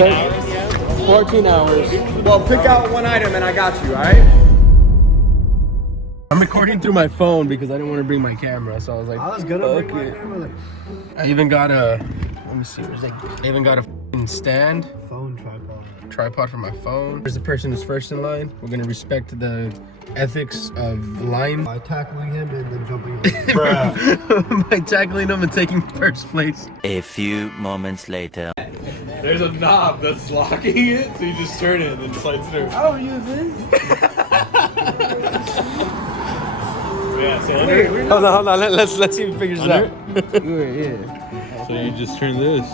hours? Yeah. 14 hours. Well, pick out one item and I got you, all right? I'm recording through my phone because I didn't want to bring my camera, so I was like, I was gonna bring my camera. I even got a, let me see, I even got a f***ing stand. Phone Tripod for my phone. There's the person who's first in line. We're gonna respect the ethics of line. By tackling him and then jumping over. By tackling him and taking first place. A few moments later. There's a knob that's locking it, so you just turn it and then slides through. I don't use this. Yeah, so Hold on. Let's see if he figures it out. yeah. So you just turn this.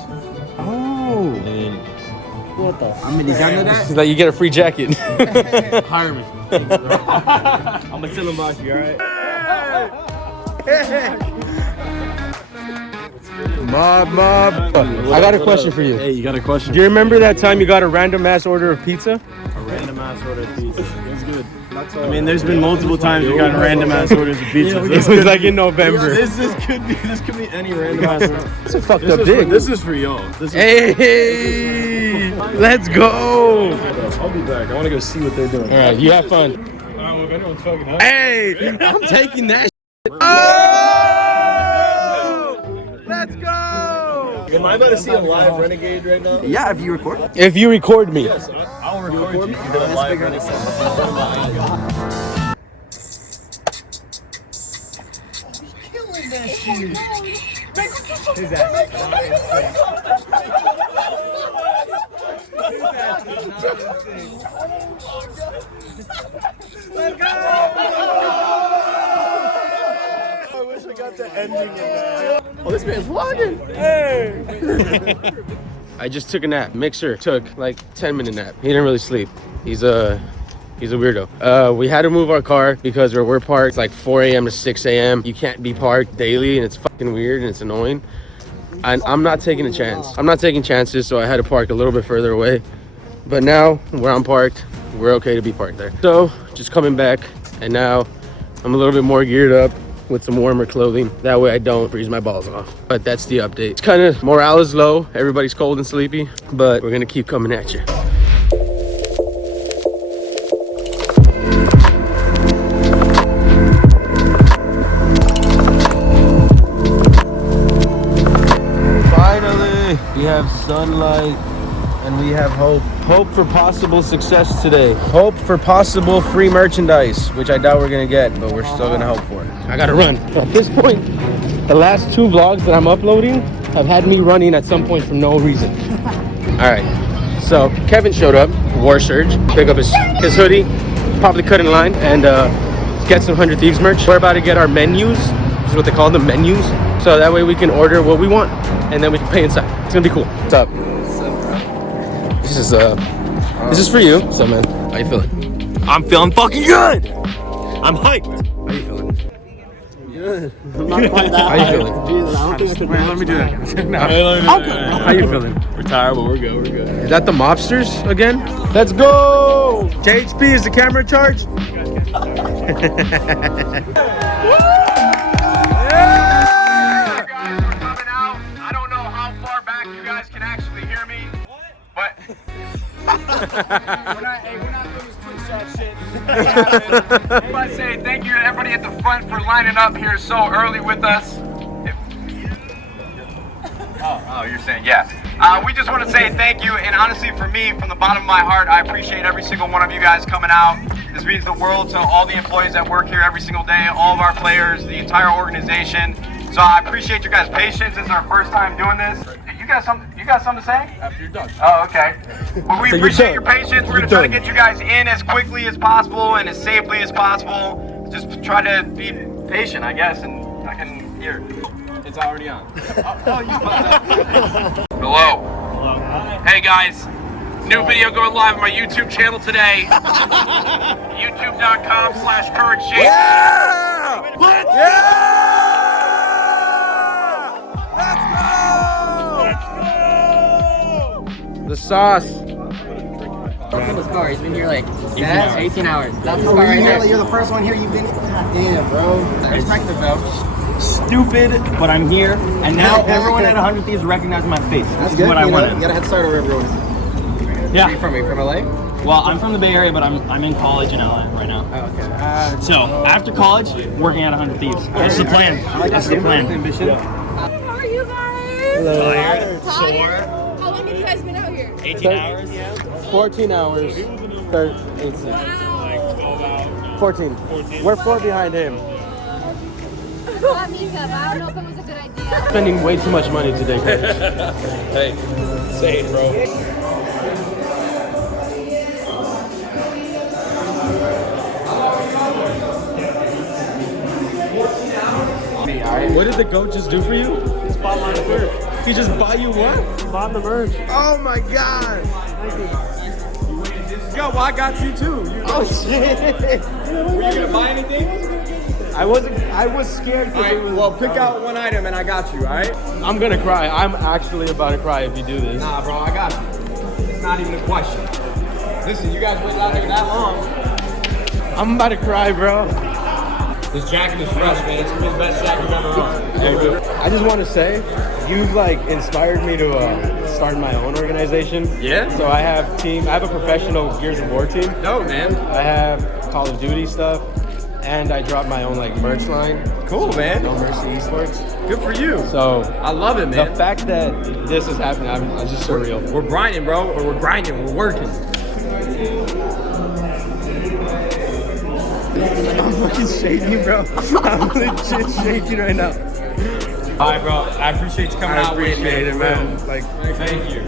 Oh. And then What the? I mean, he's under that? Like you get a free jacket. hire me. I'm gonna send him boss, you alright? Mob. I got a question for you. Hey, you got a question? Do you remember that time you got a random ass order of pizza? A random ass order of pizza. That's good. I mean, there's been multiple times you got random ass orders of pizza. This was like in November. This could be any random ass order. It's a fucked up dick. This is for y'all. Hey, let's go. I'll be back. I want to go see what they're doing. All right, you have fun. Well, if anyone's fucking up. Hey, I'm taking that. Oh, let's go. Am I about to see a live renegade right now? Yeah, if you record. If you record me. Yes, I'll record you. If you did a live renegade. Killing that shit. I wish I got the ending in that. Oh, this man's vlogging. Hey! I just took a nap. Mixer took like 10-minute nap. He didn't really sleep. He's a weirdo. We had to move our car because we're parked. It's like 4 a.m. to 6 a.m. You can't be parked daily, and it's fucking weird and it's annoying. And I'm not taking a chance. I'm not taking chances, so I had to park a little bit further away. But now, where I'm parked, we're okay to be parked there. So, just coming back, and now I'm a little bit more geared up with some warmer clothing. That way I don't freeze my balls off. But that's the update. It's kind of, morale is low. Everybody's cold and sleepy, but we're gonna keep coming at you. Finally, we have sunlight and we have hope. Hope for possible success today. Hope for possible free merchandise, which I doubt we're gonna get, but we're still gonna hope for it. I gotta run. At this point, the last 2 vlogs that I'm uploading have had me running at some point for no reason. All right, so Kevin showed up, War Surge, pick up his hoodie, probably cut in line, and get some 100 Thieves merch. We're about to get our menus, this is what they call them, menus, so that way we can order what we want, and then we can pay inside. It's gonna be cool. What's up? This is for you. What's up, man? How you feeling? I'm feeling fucking good! I'm hyped! How you feeling? Good. I'm not quite that How you high. feeling? Jesus, I don't think I can. Let me do that. No. I'm good. How you feeling? We're tired, but we're good. Is that the mobsters again? Let's go! JHP, is the camera charged? I don't know how far back you guys can actually hear me, but we're not doing this twin shot shit. I want to say thank you to everybody at the front for lining up here so early with us. Oh, you're saying yeah. We just want to say thank you, and honestly, for me, from the bottom of my heart, I appreciate every single one of you guys coming out. This means the world to all the employees that work here every single day, all of our players, the entire organization. So I appreciate your guys' patience. This is our first time doing this. You got something to say? After you're done. Oh, okay. Well, we So appreciate you're your done. patience. We're gonna try to get you guys in as quickly as possible and as safely as possible. Just try to be patient, I guess, and I can hear. It's already on. Hello. Hey guys, new video going live on my YouTube channel today. YouTube.com/CurrentShape. Yeah! Let's go! The sauce. Welcome to this car. He's been here like 18 hours. That's the car right there. You're the first one here. You've been. God damn, bro. Respect the bro. Stupid, but I'm here, and now everyone at 100 Thieves recognizes my face. That's This good. is what I You wanted. got a head start over everyone. Yeah. Where are you from LA? Well, I'm from the Bay Area, but I'm in college in LA right now. Oh, okay. So after college, working at 100 Thieves. That's the plan. That's the plan. Ambition. How are you guys? Tired, How long have you guys been out here? 18 hours. 14 hours. 18. Wow. 14. We're 4 behind him. Brought me up. I don't know if it was a good idea. Spending way too much money today, coach. Hey, say it, bro. What did the goat just do for you? Just bought my merch. He just bought you what? Bought the merch. Oh my god! Yo, well, I got you too. Oh shit! Were you gonna buy anything? I was scared because it was. Well, pick out one item and I got you, alright? I'm gonna cry. I'm actually about to cry if you do this. Nah, bro, I got you. It's not even a question. Listen, you guys waited out here that long. I'm about to cry, bro. This jacket is fresh, man. It's the best jacket I've ever owned. I just want to say, you've like inspired me to start my own organization. Yeah? So I have a professional Gears of War team. Dope, man. I have Call of Duty stuff, and I dropped my own like merch line. Cool, man. No Mercy Esports. Good for you. So I love it, man. the fact that this is happening, I'm just surreal. We're grinding, bro. Or we're grinding. We're working. I'm fucking shaking, bro. I'm legit shaking right now. All right, bro. I appreciate you coming out with me. I appreciate it, man. Like, thank you.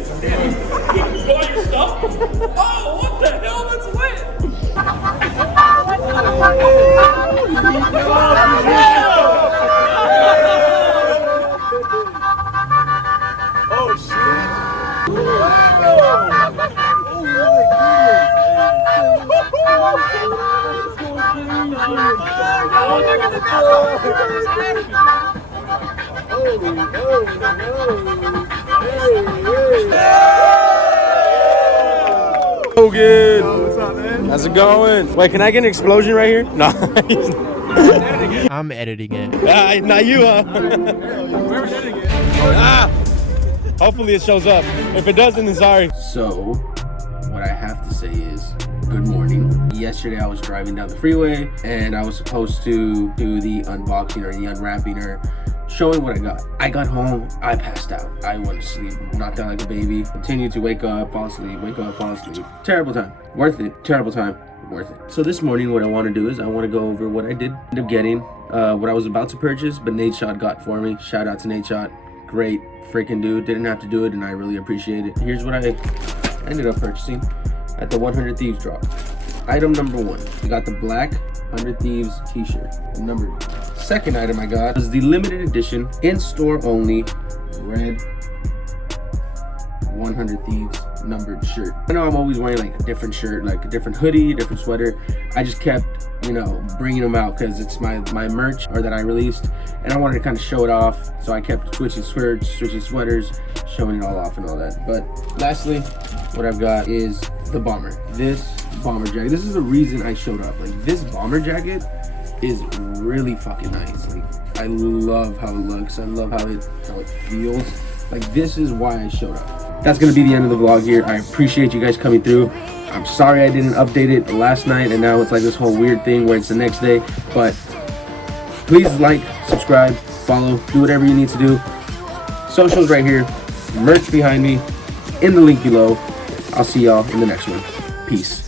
so good. What's up, man? How's it going? Wait, can I get an explosion right here? No. I'm editing it. Not you, huh? Ah! Hopefully it shows up. If it doesn't, then sorry. So, what I have to say is, good morning. Yesterday I was driving down the freeway and I was supposed to do the unboxing or the unwrapping or showing what I got. I got home, I passed out. I went to sleep, knocked out like a baby. Continued to wake up, fall asleep, wake up, fall asleep. Terrible time. Worth it. Terrible time. Worth it. So this morning what I want to do is I want to go over what I did end up getting, what I was about to purchase, but Nadeshot got for me. Shout out to Nadeshot. Great freaking dude. Didn't have to do it and I really appreciate it. Here's what I ended up purchasing at the 100 Thieves drop. Item number 1, I got the black 100 Thieves t-shirt. Second item I got was the limited edition, in-store only, red 100 Thieves numbered shirt. I know I'm always wearing like a different shirt, like a different hoodie, a different sweater. I just kept, you know, bringing them out because it's my merch or that I released, and I wanted to kind of show it off. So I kept switching shirts, switching sweaters, showing it all off and all that. But lastly, what I've got is the bomber. This bomber jacket. This is the reason I showed up. Like, this bomber jacket is really fucking nice. Like, I love how it looks. I love how it feels. Like, this is why I showed up. That's gonna be the end of the vlog here. I appreciate you guys coming through. I'm sorry I didn't update it last night and now it's like this whole weird thing where it's the next day. But please like, subscribe, follow, do whatever you need to do. Socials right here, merch behind me, in the link below. I'll see y'all in the next one. Peace.